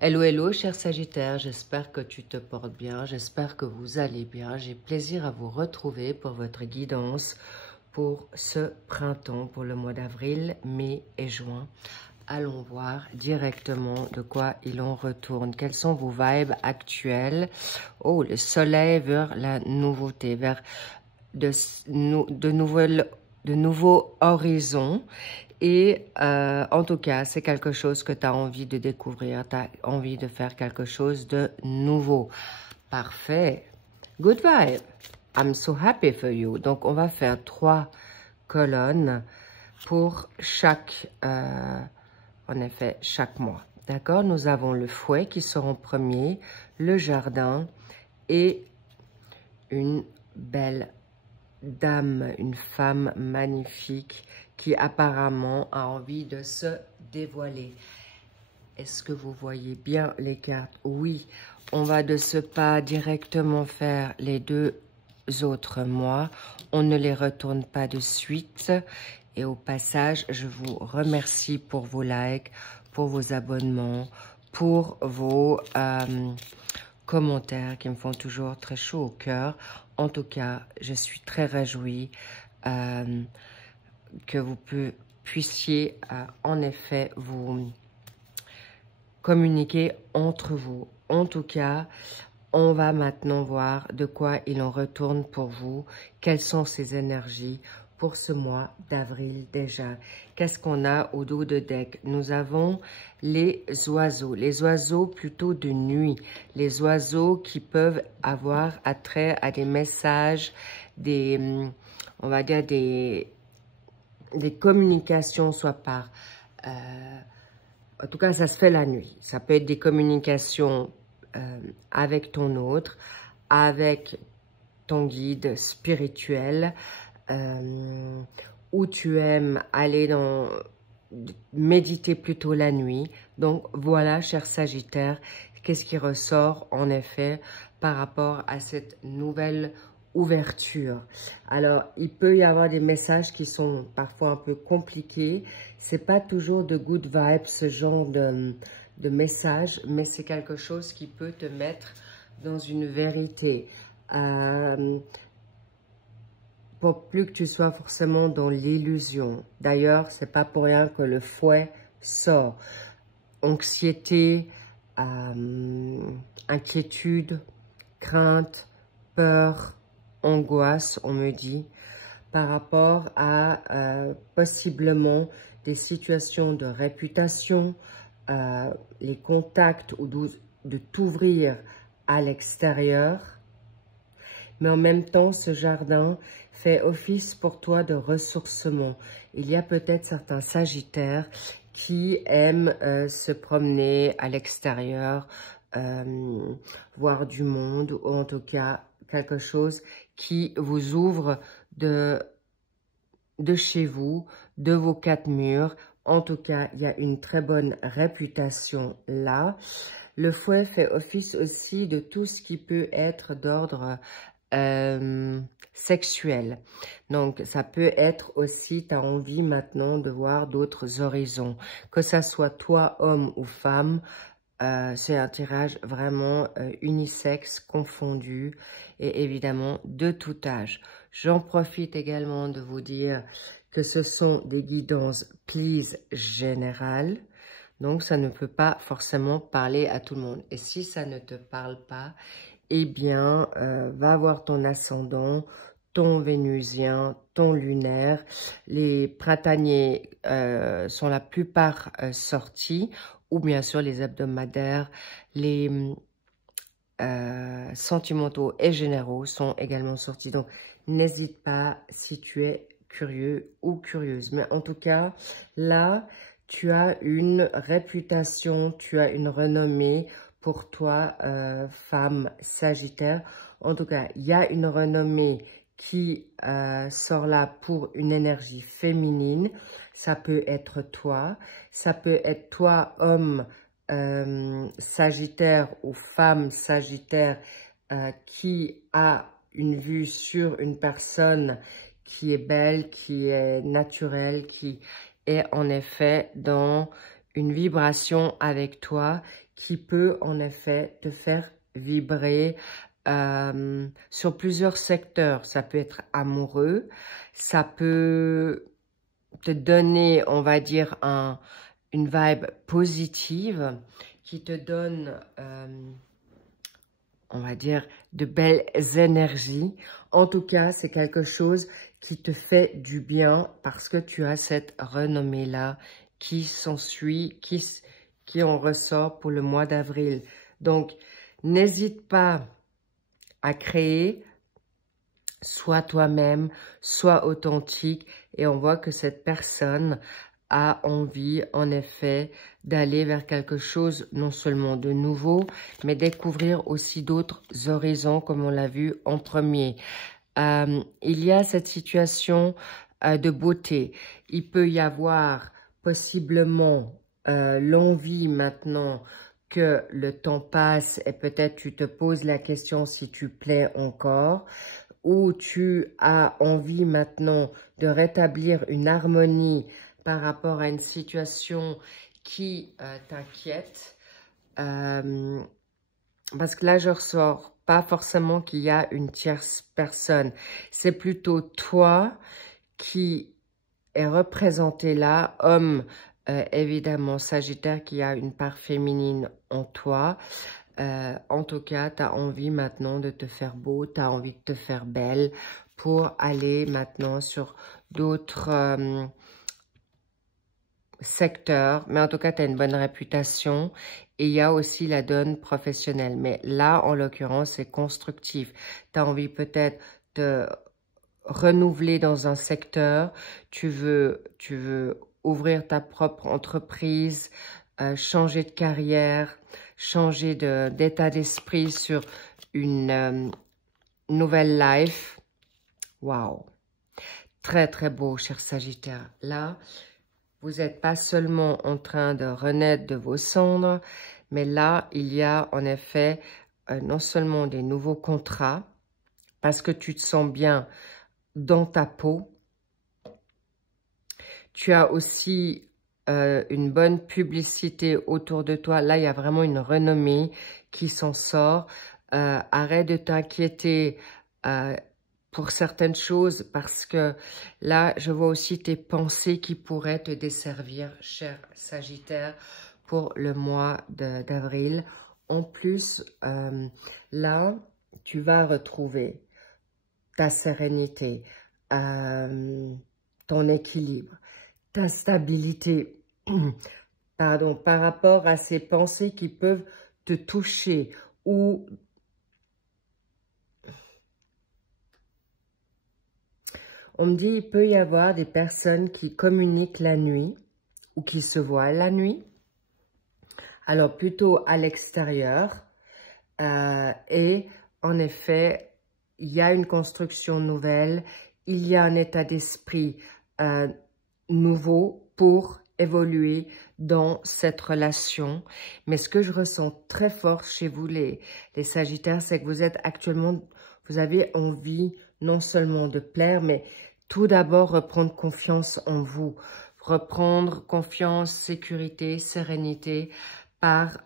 Hello, hello, cher Sagittaire, j'espère que tu te portes bien, j'espère que vous allez bien. J'ai plaisir à vous retrouver pour votre guidance pour ce printemps, pour le mois d'avril, mai et juin. Allons voir directement de quoi il en retourne. Quelles sont vos vibes actuelles? Oh, le soleil vers la nouveauté, vers de nouveaux horizons. Et en tout cas, c'est quelque chose que tu as envie de découvrir, tu as envie de faire quelque chose de nouveau. Parfait. Good vibe. I'm so happy for you. Donc, on va faire 3 colonnes pour chaque, en effet, chaque mois. D'accord? Nous avons le fouet qui sera en premier, le jardin et une belle dame, une femme magnifique qui apparemment a envie de se dévoiler. Est-ce que vous voyez bien les cartes? Oui, on va de ce pas directement faire les 2 autres mois. On ne les retourne pas de suite. Et au passage, je vous remercie pour vos likes, pour vos abonnements, pour vos commentaires qui me font toujours très chaud au cœur. En tout cas, je suis très réjouie que vous puissiez en effet vous communiquer entre vous. En tout cas, on va maintenant voir de quoi il en retourne pour vous. Quelles sont ces énergies pour ce mois d'avril déjà? Qu'est-ce qu'on a au dos de deck? Nous avons les oiseaux plutôt de nuit, les oiseaux qui peuvent avoir attrait à des messages, on va dire des communications, soit par... en tout cas, ça se fait la nuit. Ça peut être des communications avec ton autre, avec ton guide spirituel, où tu aimes aller méditer plutôt la nuit. Donc voilà, cher Sagittaire, qu'est-ce qui ressort en effet par rapport à cette nouvelle ouverture. Alors, il peut y avoir des messages qui sont parfois un peu compliqués. C'est pas toujours de good vibes, ce genre de message, mais c'est quelque chose qui peut te mettre dans une vérité. Pour plus que tu sois forcément dans l'illusion. D'ailleurs, c'est pas pour rien que le fouet sort. Anxiété, inquiétude, crainte, peur, angoisse, on me dit, par rapport à possiblement des situations de réputation, les contacts ou de t'ouvrir à l'extérieur. Mais en même temps, ce jardin fait office pour toi de ressourcement. Il y a peut-être certains Sagittaires qui aiment se promener à l'extérieur, voir du monde, ou en tout cas quelque chose qui vous ouvre de chez vous, de vos 4 murs. En tout cas, il y a une très bonne réputation là. Le fouet fait office aussi de tout ce qui peut être d'ordre sexuel. Donc, ça peut être aussi, tu as envie maintenant de voir d'autres horizons. Que ça soit toi, homme ou femme, c'est un tirage vraiment unisexe, confondu et évidemment de tout âge. J'en profite également de vous dire que ce sont des guidances please générales. Donc, ça ne peut pas forcément parler à tout le monde. Et si ça ne te parle pas, eh bien, va voir ton ascendant, ton vénusien, ton lunaire. Les printaniers sont la plupart sortis, ou bien sûr les hebdomadaires, les sentimentaux et généraux sont également sortis. Donc, n'hésite pas si tu es curieux ou curieuse. Mais en tout cas, là, tu as une réputation, tu as une renommée pour toi, femme Sagittaire. En tout cas, il y a une renommée qui sort là pour une énergie féminine. Ça peut être toi. Ça peut être toi, homme Sagittaire ou femme Sagittaire qui a une vue sur une personne qui est belle, qui est naturelle, qui est en effet dans une vibration avec toi, qui peut en effet te faire vibrer sur plusieurs secteurs. Ça peut être amoureux, ça peut te donner, on va dire, une vibe positive qui te donne, on va dire, de belles énergies. En tout cas, c'est quelque chose qui te fait du bien parce que tu as cette renommée-là qui s'ensuit, qui en ressort pour le mois d'avril. Donc, n'hésite pas à créer, sois toi-même, sois authentique, et on voit que cette personne a envie, en effet, d'aller vers quelque chose non seulement de nouveau, mais découvrir aussi d'autres horizons, comme on l'a vu en premier. Il y a cette situation de beauté. Il peut y avoir possiblement l'envie maintenant que le temps passe et peut-être tu te poses la question si tu plais encore, ou tu as envie maintenant de rétablir une harmonie par rapport à une situation qui t'inquiète. Parce que là, je ressors pas forcément qu'il y a une tierce personne. C'est plutôt toi qui est représenté là, homme, évidemment, Sagittaire, qui a une part féminine en toi. En tout cas, tu as envie maintenant de te faire beau, tu as envie de te faire belle pour aller maintenant sur d'autres secteurs. Mais en tout cas, tu as une bonne réputation et il y a aussi la donne professionnelle. Mais là, en l'occurrence, c'est constructif. Tu as envie peut-être de renouveler dans un secteur, tu veux ouvrir ta propre entreprise, changer de carrière, changer d'état d'esprit sur une nouvelle life. Waouh! Très, très beau, cher Sagittaire. Là, vous n'êtes pas seulement en train de renaître de vos cendres, mais là, il y a en effet non seulement des nouveaux contrats, parce que tu te sens bien dans ta peau. Tu as aussi une bonne publicité autour de toi. Là, il y a vraiment une renommée qui s'en sort. Arrête de t'inquiéter pour certaines choses parce que là, je vois aussi tes pensées qui pourraient te desservir, cher Sagittaire, pour le mois d'avril. En plus, là, tu vas retrouver ta sérénité, ton équilibre, ta stabilité, pardon, par rapport à ces pensées qui peuvent te toucher ou on me dit il peut y avoir des personnes qui communiquent la nuit ou qui se voient la nuit, alors plutôt à l'extérieur et en effet, il y a une construction nouvelle, il y a un état d'esprit nouveau pour évoluer dans cette relation. Mais ce que je ressens très fort chez vous, les Sagittaires, c'est que vous êtes actuellement, vous avez envie non seulement de plaire, mais tout d'abord reprendre confiance en vous. Reprendre confiance, sécurité, sérénité, par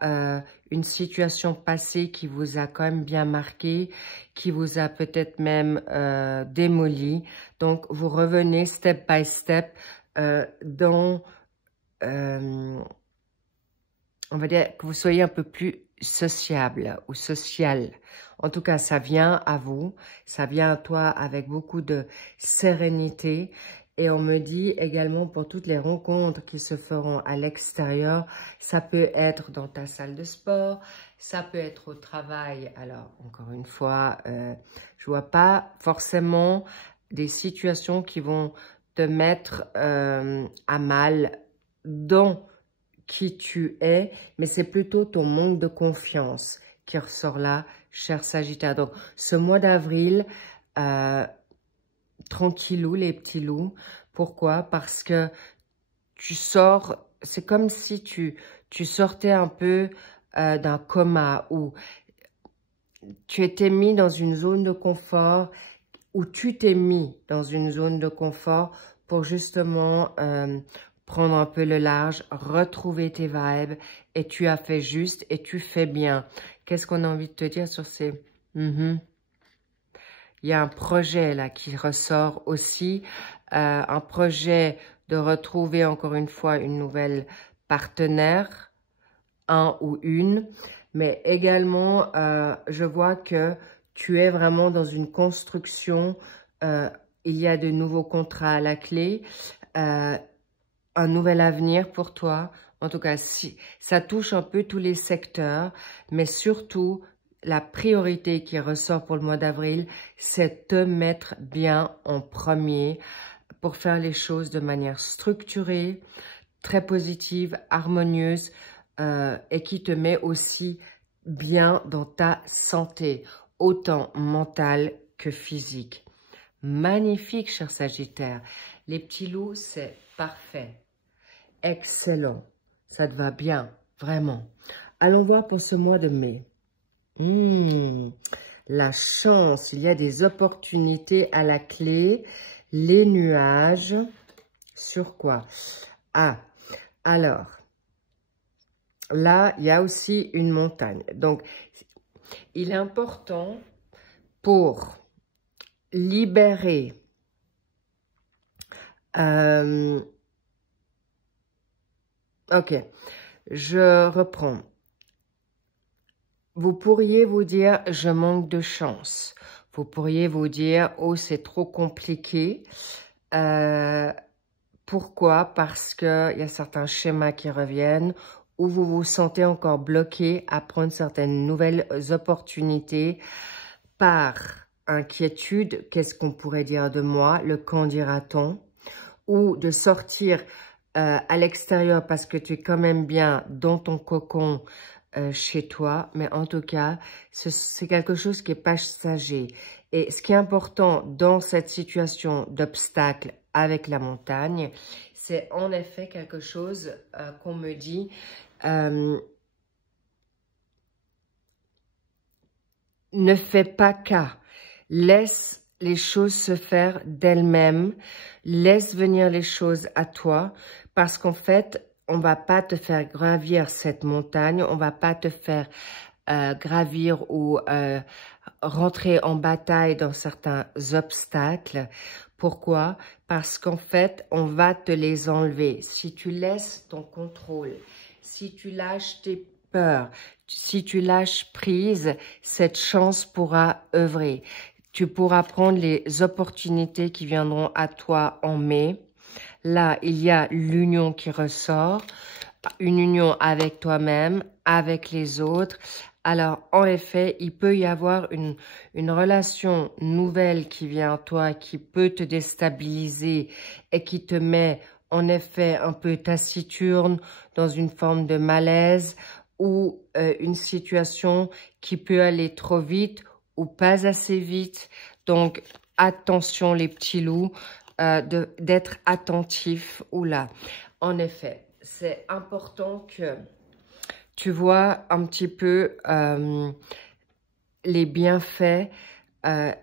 une situation passée qui vous a quand même bien marqué, qui vous a peut-être même démoli. Donc, vous revenez step by step dans, on va dire, que vous soyez un peu plus sociable ou social. En tout cas, ça vient à vous, ça vient à toi avec beaucoup de sérénité. Et on me dit également pour toutes les rencontres qui se feront à l'extérieur, ça peut être dans ta salle de sport, ça peut être au travail. Alors, encore une fois, je vois pas forcément des situations qui vont te mettre à mal dans qui tu es, mais c'est plutôt ton manque de confiance qui ressort là, cher Sagittaire. Donc, ce mois d'avril, tranquillou les petits loups. Pourquoi? Parce que tu sors, c'est comme si tu sortais un peu d'un coma où tu étais mis dans une zone de confort, où tu t'es mis dans une zone de confort pour justement prendre un peu le large, retrouver tes vibes, et tu as fait juste et tu fais bien. Qu'est-ce qu'on a envie de te dire sur ces... Il y a un projet là qui ressort aussi, un projet de retrouver encore une fois une nouvelle partenaire, un ou une, mais également je vois que tu es vraiment dans une construction, il y a de nouveaux contrats à la clé, un nouvel avenir pour toi. En tout cas, si ça touche un peu tous les secteurs, mais surtout, la priorité qui ressort pour le mois d'avril, c'est te mettre bien en premier pour faire les choses de manière structurée, très positive, harmonieuse et qui te met aussi bien dans ta santé, autant mentale que physique. Magnifique, cher Sagittaire. Les petits loups, c'est parfait. Excellent. Ça te va bien, vraiment. Allons voir pour ce mois de mai. La chance, il y a des opportunités à la clé. Les nuages, sur quoi? Ah, alors, là, il y a aussi une montagne. Donc, il est important pour libérer ok, je reprends. Vous pourriez vous dire, je manque de chance. Vous pourriez vous dire, oh, c'est trop compliqué. Pourquoi? Parce qu'il y a certains schémas qui reviennent où vous vous sentez encore bloqué à prendre certaines nouvelles opportunités par inquiétude. Qu'est-ce qu'on pourrait dire de moi? Le qu'en dira-t-on? Ou de sortir à l'extérieur parce que tu es quand même bien dans ton cocon chez toi. Mais en tout cas, c'est quelque chose qui est passager. Et ce qui est important dans cette situation d'obstacle avec la montagne, c'est en effet quelque chose qu'on me dit. Ne fais pas cas. Laisse les choses se faire d'elles-mêmes. Laisse venir les choses à toi. Parce qu'en fait, on va pas te faire gravir cette montagne. On va pas te faire gravir ou rentrer en bataille dans certains obstacles. Pourquoi? Parce qu'en fait, on va te les enlever. Si tu laisses ton contrôle, si tu lâches tes peurs, si tu lâches prise, cette chance pourra œuvrer. Tu pourras prendre les opportunités qui viendront à toi en mai. Là, il y a l'union qui ressort, une union avec toi-même, avec les autres. Alors, en effet, il peut y avoir une relation nouvelle qui vient à toi, qui peut te déstabiliser et qui te met en effet un peu taciturne, dans une forme de malaise ou une situation qui peut aller trop vite ou pas assez vite. Donc, attention les petits loups, d'être attentifs. Oula, en effet, c'est important que tu vois un petit peu les bienfaits.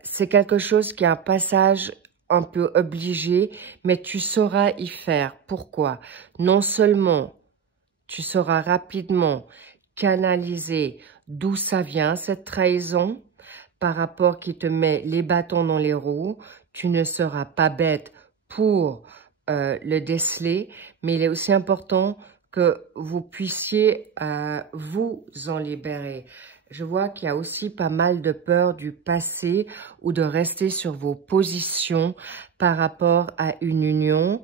C'est quelque chose qui est un passage un peu obligé, mais tu sauras y faire. Pourquoi? Non seulement tu sauras rapidement canaliser d'où ça vient, cette trahison, par rapport qui te met les bâtons dans les roues. Tu ne seras pas bête pour le déceler, mais il est aussi important que vous puissiez vous en libérer. Je vois qu'il y a aussi pas mal de peur du passé ou de rester sur vos positions par rapport à une union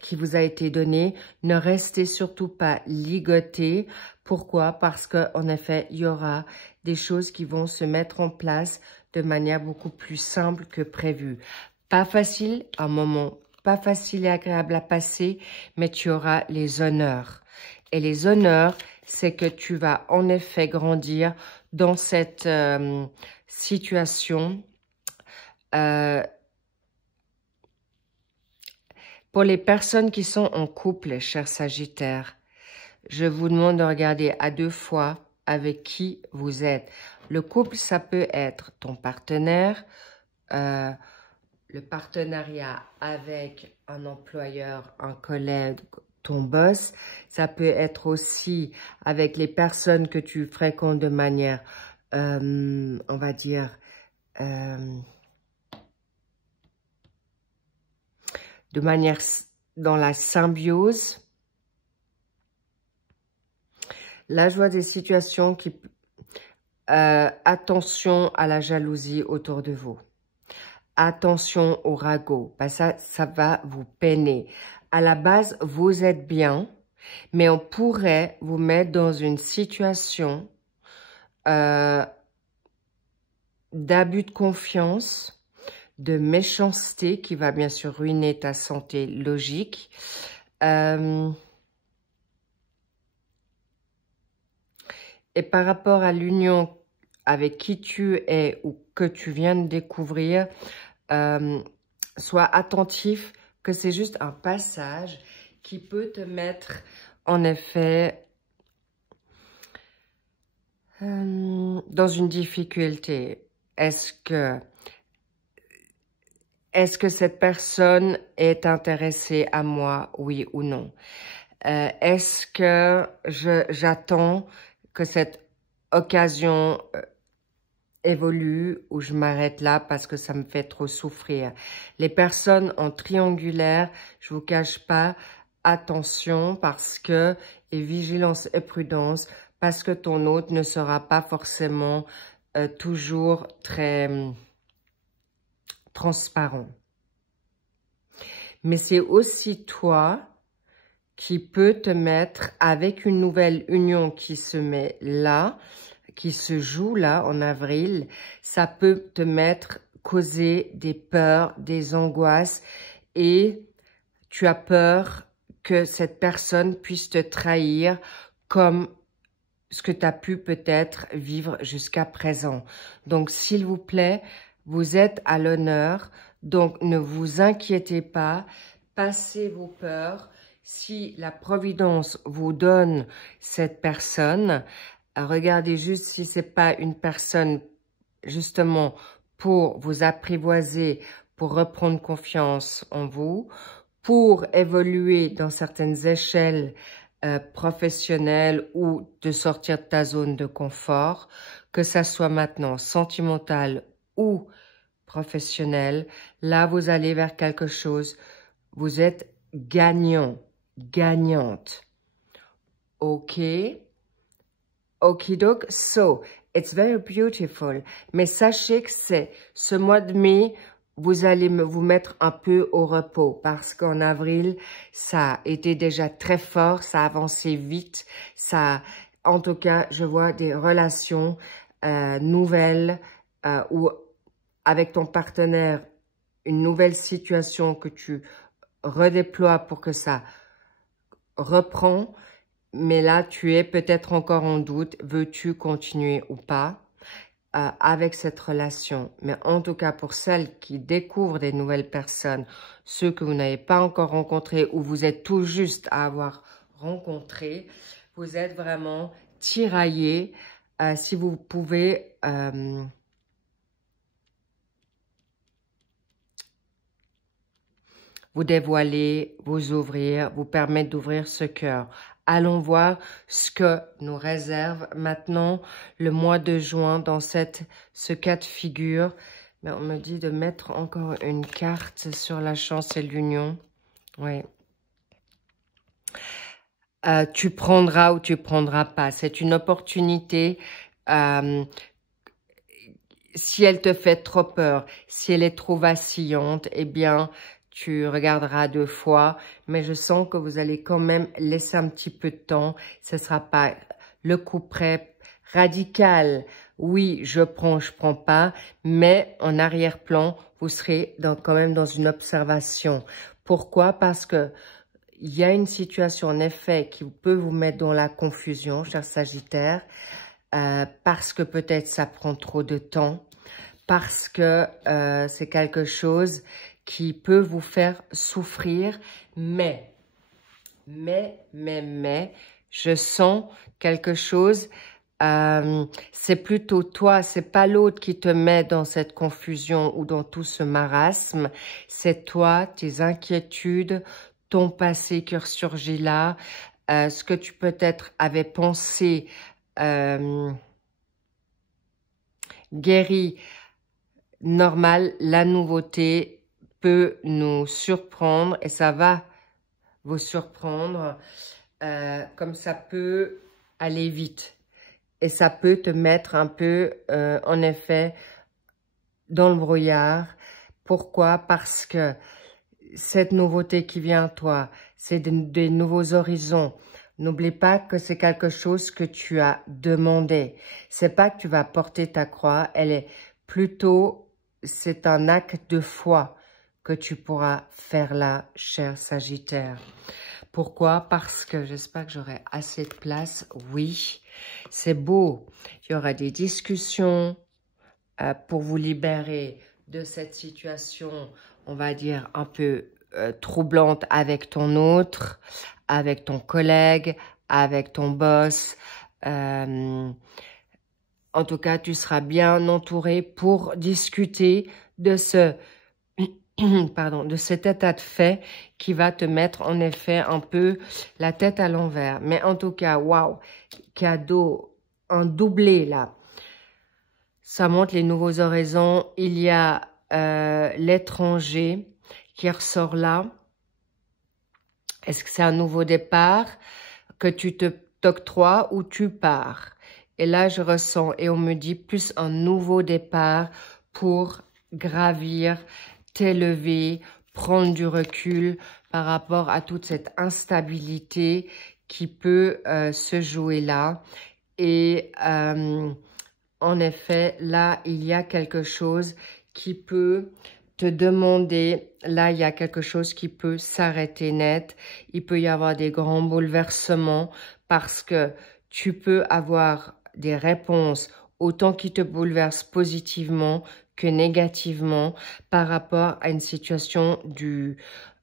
qui vous a été donnée. Ne restez surtout pas ligoté. Pourquoi? Parce qu'en effet, il y aura des choses qui vont se mettre en place de manière beaucoup plus simple que prévu. Pas facile, un moment pas facile et agréable à passer, mais tu auras les honneurs. Et les honneurs, c'est que tu vas en effet grandir dans cette situation. Pour les personnes qui sont en couple, chers Sagittaires, je vous demande de regarder à deux fois avec qui vous êtes. Le couple, ça peut être ton partenaire, le partenariat avec un employeur, un collègue, ton boss. Ça peut être aussi avec les personnes que tu fréquentes de manière, on va dire, dans la symbiose. Là, je vois des situations qui... attention à la jalousie autour de vous. Attention au ragot. Ben ça va vous peiner. À la base, vous êtes bien, mais on pourrait vous mettre dans une situation d'abus de confiance, de méchanceté qui va bien sûr ruiner ta santé logique. Et par rapport à l'union avec qui tu es ou que tu viens de découvrir, sois attentif que c'est juste un passage qui peut te mettre en effet dans une difficulté. Est-ce que cette personne est intéressée à moi, oui ou non? Est-ce que j'attends que cette occasion évolue ou je m'arrête là parce que ça me fait trop souffrir? Les personnes en triangulaire, je vous cache pas, attention parce que, et vigilance et prudence, parce que ton hôte ne sera pas forcément toujours très transparent. Mais c'est aussi toi qui peut te mettre avec une nouvelle union qui se met là, qui se joue là en avril, ça peut te causer des peurs, des angoisses et tu as peur que cette personne puisse te trahir comme ce que tu as pu peut-être vivre jusqu'à présent. Donc, s'il vous plaît, vous êtes à l'honneur, donc ne vous inquiétez pas, passez vos peurs. Si la Providence vous donne cette personne, regardez juste si c'est pas une personne justement pour vous apprivoiser, pour reprendre confiance en vous, pour évoluer dans certaines échelles professionnelles ou de sortir de ta zone de confort, que ça soit maintenant sentimental ou professionnel. Là, vous allez vers quelque chose, vous êtes gagnant. Gagnante. Ok. Okidoc. So, it's very beautiful. Mais sachez que c'est ce mois de mai, vous allez vous mettre un peu au repos parce qu'en avril, ça a été déjà très fort, ça a avancé vite. En tout cas, je vois des relations nouvelles ou avec ton partenaire, une nouvelle situation que tu redéploies pour que ça reprend, mais là, tu es peut-être encore en doute. Veux-tu continuer ou pas avec cette relation? Mais en tout cas, pour celles qui découvrent des nouvelles personnes, ceux que vous n'avez pas encore rencontrés ou vous êtes tout juste à avoir rencontré, vous êtes vraiment tiraillés. Si vous pouvez... vous dévoiler, vous ouvrir, vous permettre d'ouvrir ce cœur. Allons voir ce que nous réserve maintenant le mois de juin dans ce cas de figure. Mais on me dit de mettre encore une carte sur la chance et l'union. Oui. Tu prendras ou tu prendras pas. C'est une opportunité. Si elle te fait trop peur, si elle est trop vacillante, eh bien... tu regarderas 2 fois, mais je sens que vous allez quand même laisser un petit peu de temps. Ce ne sera pas le coup près radical. Oui, je prends pas, mais en arrière-plan, vous serez quand même dans une observation. Pourquoi? Parce que il y a une situation, en effet, qui peut vous mettre dans la confusion, cher Sagittaire, parce que peut-être ça prend trop de temps, parce que c'est quelque chose qui peut vous faire souffrir, mais, je sens quelque chose c'est plutôt toi, c'est pas l'autre qui te met dans cette confusion ou dans tout ce marasme. C'est toi, tes inquiétudes, ton passé qui ressurgit là, ce que tu peut-être avais pensé guéri, normal, la nouveauté peut nous surprendre et ça va vous surprendre, comme ça peut aller vite. Et ça peut te mettre un peu, en effet, dans le brouillard. Pourquoi? Parce que cette nouveauté qui vient à toi, c'est des nouveaux horizons. N'oublie pas que c'est quelque chose que tu as demandé. C'est pas que tu vas porter ta croix, elle est plutôt, c'est un acte de foi que tu pourras faire là, cher Sagittaire. Pourquoi? Parce que j'espère que j'aurai assez de place. Oui, c'est beau. Il y aura des discussions pour vous libérer de cette situation, on va dire, un peu troublante avec ton autre, avec ton collègue, avec ton boss. En tout cas, tu seras bien entouré pour discuter de ce pardon, de cet état de fait qui va te mettre en effet un peu la tête à l'envers. Mais en tout cas, waouh, cadeau, un doublé là. Ça montre les nouveaux horizons. Il y a l'étranger qui ressort là. Est-ce que c'est un nouveau départ que tu t'octroies ou tu pars? Et là, je ressens, et on me dit plus un nouveau départ pour gravir, t'élever, prendre du recul par rapport à toute cette instabilité qui peut se jouer là. Et en effet, là, il y a quelque chose qui peut te demander, là, il y a quelque chose qui peut s'arrêter net. Il peut y avoir des grands bouleversements parce que tu peux avoir des réponses autant qui te bouleversent positivement que négativement par rapport à une situation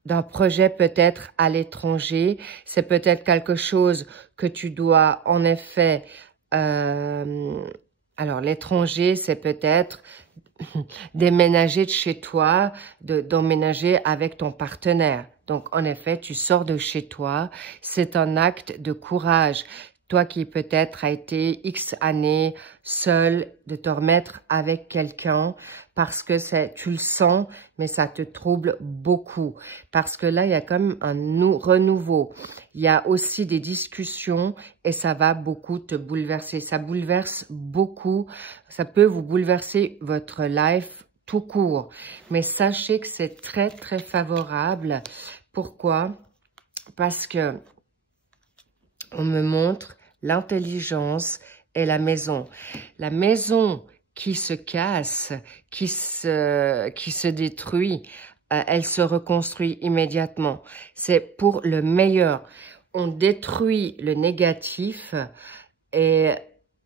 d'un projet peut-être à l'étranger. C'est peut-être quelque chose que tu dois en effet... alors, l'étranger, c'est peut-être déménager de chez toi, d'emménager avec ton partenaire. Donc, en effet, tu sors de chez toi. C'est un acte de courage. Toi qui peut-être a été X années seul, de te remettre avec quelqu'un parce que tu le sens, mais ça te trouble beaucoup. Parce que là, il y a comme un renouveau. Il y a aussi des discussions et ça va beaucoup te bouleverser. Ça bouleverse beaucoup. Ça peut vous bouleverser votre life tout court. Mais sachez que c'est très, très favorable. Pourquoi? Parce que on me montre l'intelligence et la maison. La maison qui se casse, qui se détruit, elle se reconstruit immédiatement. C'est pour le meilleur. On détruit le négatif et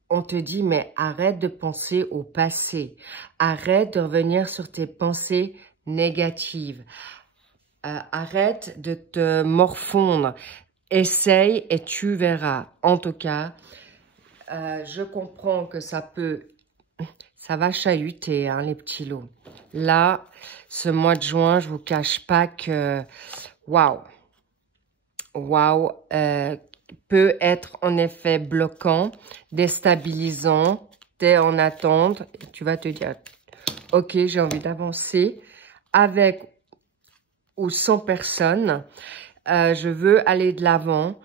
on te dit, mais arrête de penser au passé. Arrête de revenir sur tes pensées négatives. Arrête de te morfondre. Essaye et tu verras. En tout cas, je comprends que ça va chahuter, hein, les petits lots. Là, ce mois de juin, je vous cache pas que, waouh, peut être en effet bloquant, déstabilisant. T'es en attente. Tu vas te dire, ok, j'ai envie d'avancer avec ou sans personne. Je veux aller de l'avant.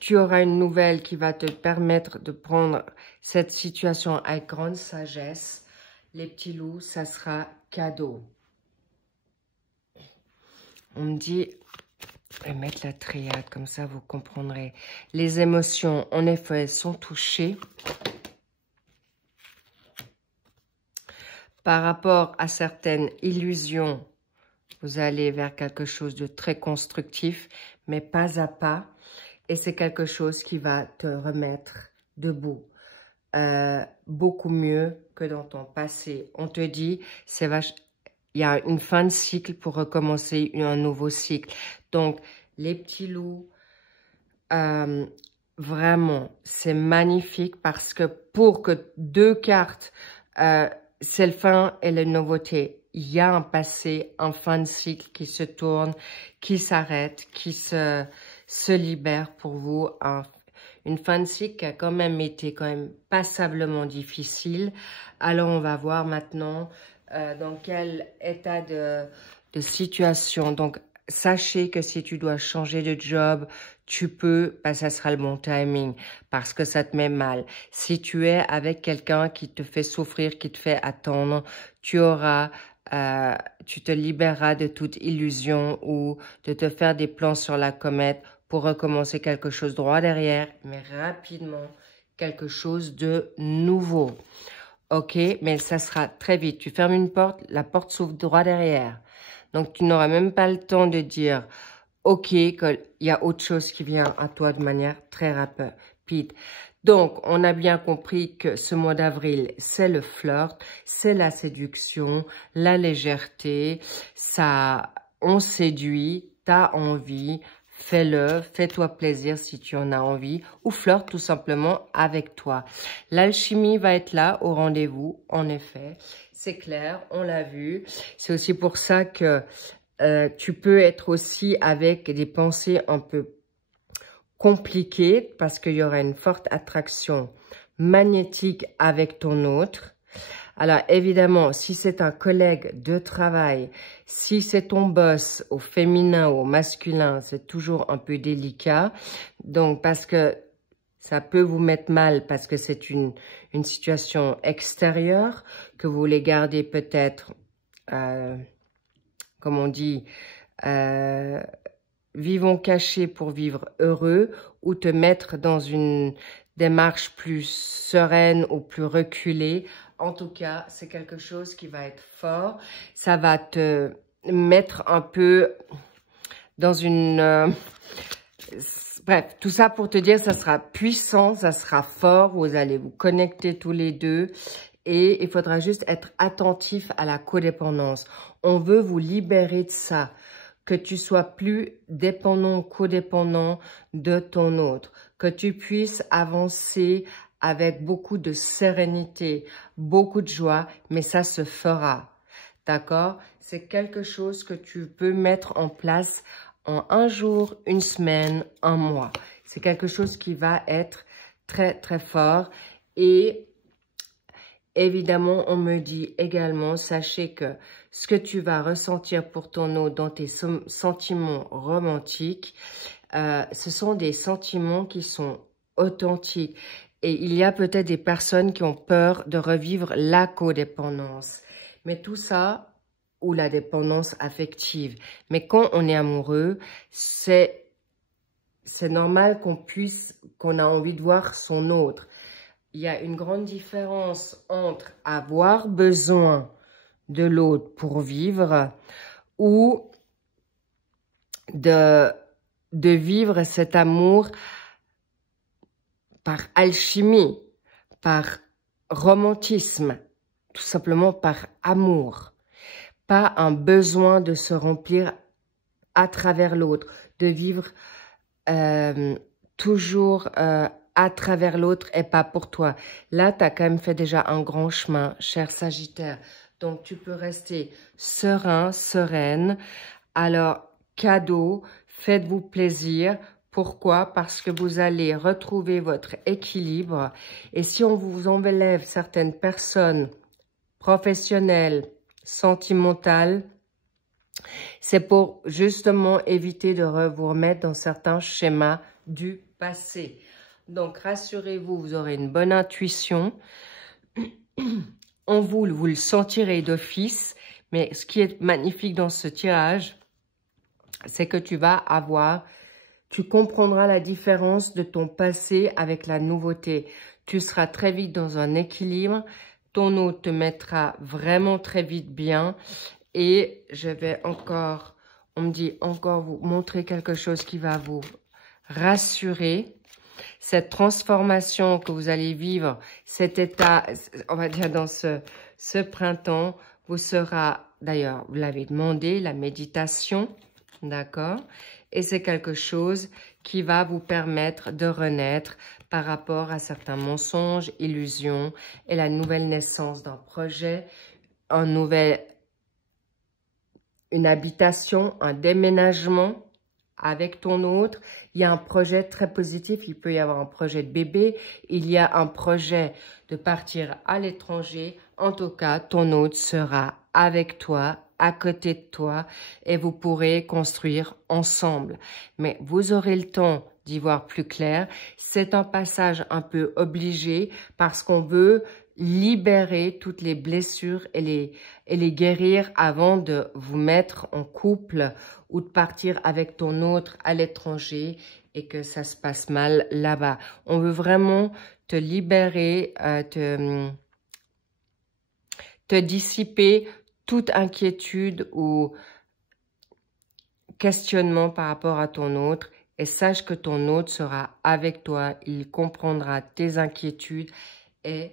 Tu auras une nouvelle qui va te permettre de prendre cette situation avec grande sagesse. Les petits loups, ça sera cadeau. On me dit, je vais mettre la triade, comme ça vous comprendrez. Les émotions, en effet, sont touchées. Par rapport à certaines illusions, vous allez vers quelque chose de très constructif, mais pas à pas. Et c'est quelque chose qui va te remettre debout. Beaucoup mieux que dans ton passé. On te dit, il y a une fin de cycle pour recommencer un nouveau cycle. Donc, les petits loups, vraiment, c'est magnifique parce que pour que 2 cartes, c'est le fin et la nouveauté, il y a un passé, un fin de cycle qui se tourne, qui s'arrête, qui se libère pour vous. Une fin de cycle qui a quand même été passablement difficile. Alors, on va voir maintenant dans quel état de situation. Donc, sachez que si tu dois changer de job, tu peux, ça sera le bon timing parce que ça te met mal. Si tu es avec quelqu'un qui te fait souffrir, qui te fait attendre, tu te libéreras de toute illusion ou de te faire des plans sur la comète pour recommencer quelque chose droit derrière, mais rapidement, quelque chose de nouveau. Ok, mais ça sera très vite. Tu fermes une porte, la porte s'ouvre droit derrière. Donc, tu n'auras même pas le temps de dire, ok, qu'il y a autre chose qui vient à toi de manière très rapide. Donc, on a bien compris que ce mois d'avril, c'est le flirt, c'est la séduction, la légèreté, ça, on séduit, t'as envie, fais-le, fais-toi plaisir si tu en as envie, ou flirte tout simplement avec toi. L'alchimie va être là au rendez-vous, en effet, c'est clair, on l'a vu. C'est aussi pour ça que tu peux être aussi avec des pensées un peu compliquées, parce qu'il y aura une forte attraction magnétique avec ton autre. Alors, évidemment, si c'est un collègue de travail, si c'est ton boss au féminin ou au masculin, c'est toujours un peu délicat. Donc, parce que ça peut vous mettre mal, parce que c'est une situation extérieure que vous voulez garder peut-être, comme on dit, vivons cachés pour vivre heureux, ou te mettre dans une démarche plus sereine ou plus reculée. En tout cas, c'est quelque chose qui va être fort. Ça va te mettre un peu dans une... bref, tout ça pour te dire, ça sera puissant, ça sera fort. Vous allez vous connecter tous les deux. Et il faudra juste être attentif à la codépendance. On veut vous libérer de ça. Que tu sois plus dépendant, codépendant de ton autre. Que tu puisses avancer avec beaucoup de sérénité, beaucoup de joie, mais ça se fera. D'accord? C'est quelque chose que tu peux mettre en place en un jour, une semaine, un mois. C'est quelque chose qui va être très, très fort. Et évidemment, on me dit également, sachez que ce que tu vas ressentir pour ton autre dans tes sentiments romantiques, ce sont des sentiments qui sont authentiques. Et il y a peut-être des personnes qui ont peur de revivre la codépendance. Mais tout ça, ou la dépendance affective. Mais quand on est amoureux, c'est normal qu'on a envie de voir son autre. Il y a une grande différence entre avoir besoin de l'autre pour vivre ou de vivre cet amour par alchimie, par romantisme, tout simplement par amour. Pas un besoin de se remplir à travers l'autre, de vivre toujours à travers l'autre et pas pour toi. Là, tu as quand même fait déjà un grand chemin, cher Sagittaire. Donc, tu peux rester serein, sereine. Alors, cadeau, faites-vous plaisir. Pourquoi? Parce que vous allez retrouver votre équilibre. Et si on vous enlève certaines personnes professionnelles, sentimentales, c'est pour justement éviter de vous remettre dans certains schémas du passé. Donc, rassurez-vous, vous aurez une bonne intuition. Vous le sentirez d'office. Mais ce qui est magnifique dans ce tirage, c'est que tu comprendras la différence de ton passé avec la nouveauté. Tu seras très vite dans un équilibre. Ton autre te mettra vraiment très vite bien. Et je vais encore, on me dit encore vous montrer quelque chose qui va vous rassurer. Cette transformation que vous allez vivre, cet état, on va dire dans ce printemps, vous sera, d'ailleurs, vous l'avez demandé, la méditation, d'accord? Et c'est quelque chose qui va vous permettre de renaître par rapport à certains mensonges, illusions et la nouvelle naissance d'un projet, une habitation, un déménagement avec ton autre. Il y a un projet très positif, il peut y avoir un projet de bébé, il y a un projet de partir à l'étranger. En tout cas, ton autre sera avec toi, à côté de toi, et vous pourrez construire ensemble. Mais vous aurez le temps d'y voir plus clair. C'est un passage un peu obligé parce qu'on veut libérer toutes les blessures et les guérir avant de vous mettre en couple ou de partir avec ton autre à l'étranger et que ça se passe mal là-bas. On veut vraiment te libérer, te dissiper toute inquiétude ou questionnement par rapport à ton autre. Et sache que ton autre sera avec toi, il comprendra tes inquiétudes et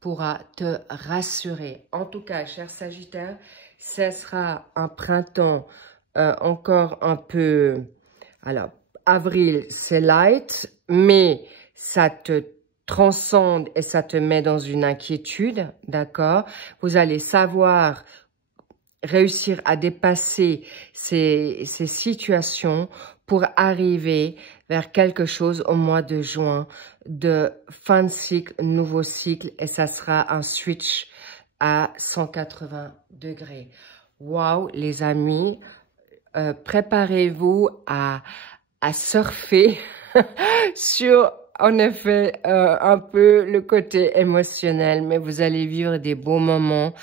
pourra te rassurer. En tout cas, cher Sagittaire, ce sera un printemps encore un peu... Alors, avril, c'est light, mais ça te transcende et ça te met dans une inquiétude, d'accord? Vous allez savoir réussir à dépasser ces situations pour arriver vers quelque chose au mois de juin, de fin de cycle, nouveau cycle, et ça sera un switch à 180 degrés. Waouh, les amis, préparez-vous à surfer sur, en effet, un peu le côté émotionnel, mais vous allez vivre des beaux moments,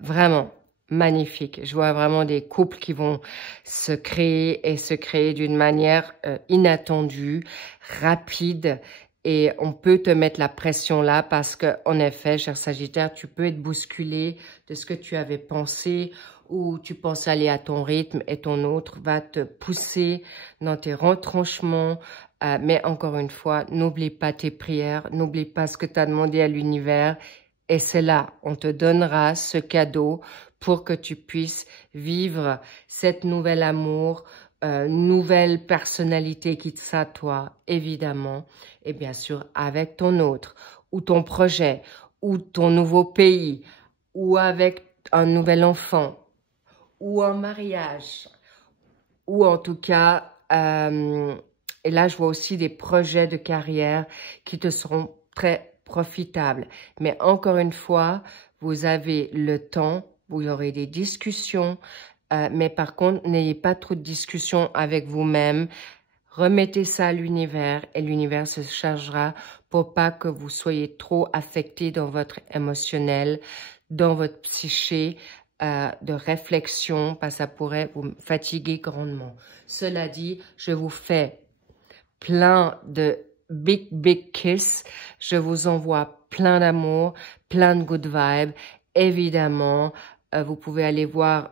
vraiment magnifiques. Je vois vraiment des couples qui vont se créer d'une manière inattendue, rapide, et on peut te mettre la pression là parce que, en effet, cher Sagittaire, tu peux être bousculé de ce que tu avais pensé ou tu penses aller à ton rythme et ton autre va te pousser dans tes retranchements. Mais encore une fois, n'oublie pas tes prières, n'oublie pas ce que tu as demandé à l'univers. Et c'est là, on te donnera ce cadeau pour que tu puisses vivre cette nouvel amour, nouvelle personnalité qui te sera toi, évidemment. Et bien sûr, avec ton autre, ou ton projet, ou ton nouveau pays, ou avec un nouvel enfant, ou un mariage, ou en tout cas, et là je vois aussi des projets de carrière qui te seront très profitables. Mais encore une fois, vous avez le temps, vous aurez des discussions, mais par contre, n'ayez pas trop de discussions avec vous-même. Remettez ça à l'univers et l'univers se chargera pour pas que vous soyez trop affecté dans votre émotionnel, dans votre psyché, de réflexion, parce que ça pourrait vous fatiguer grandement. Cela dit, je vous fais plein de big kiss. Je vous envoie plein d'amour, plein de good vibes. Évidemment, vous pouvez aller voir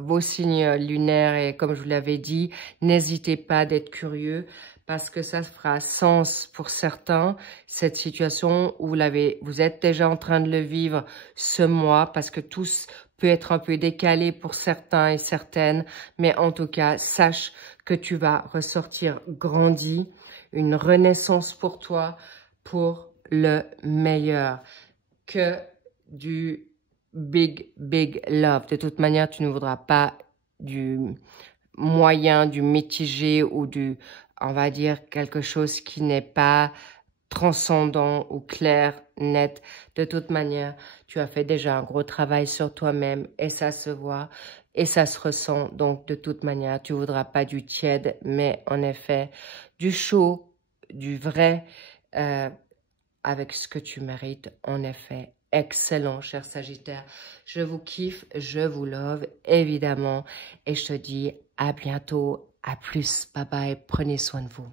vos signes lunaires et comme je vous l'avais dit, n'hésitez pas d'être curieux parce que ça fera sens pour certains, cette situation où vous êtes déjà en train de le vivre ce mois parce que tout peut être un peu décalé pour certains et certaines, mais en tout cas, sache que tu vas ressortir grandi, une renaissance pour toi, pour le meilleur, que du big love. De toute manière, tu ne voudras pas du moyen, du mitigé ou du, on va dire, quelque chose qui n'est pas transcendant ou clair, net. De toute manière, tu as fait déjà un gros travail sur toi-même et ça se voit et ça se ressent. Donc, de toute manière, tu ne voudras pas du tiède, mais en effet, du chaud, du vrai, avec ce que tu mérites, en effet. Excellent, cher Sagittaire. Je vous kiffe, je vous love, évidemment. Et je te dis à bientôt, à plus. Bye bye, prenez soin de vous.